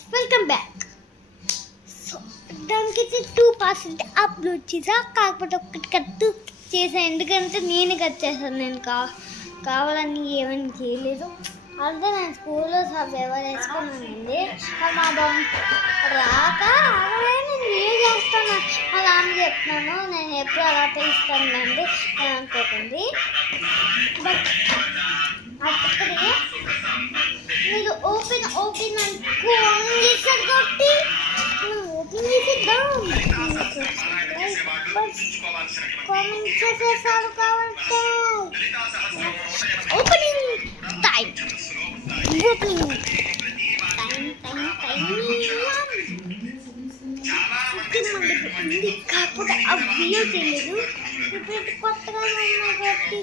Guys welcome back. So దానికి 2% upload చేసా, కాకపోతే ఒక్కటి కట్ చేసా ఎందుకంటే నేను కట్ చేశాను. నేను కావాలని ఏమని చేయలేదు. అంటే నేను స్కూల్లో ఎవరు వేసుకున్నానండి మా బొమ్మ రాక నేను వీడియో చేస్తాను అలా అని చెప్తున్నాను. నేను ఎప్పుడు అలా తెలుస్తానండి అనుకోకండి. బట్ అక్కడే మీరు ఓపెన్ అనుకోండి కాబట్టి ఓపెన్ చేసేద్దాం. కామెంట్ చేసేసారు కాబట్టి ఓపెనింగ్ టైం కాకపోతే ఆ వీడియో తెలియదు. ఇప్పుడు కొత్తగా కాబట్టి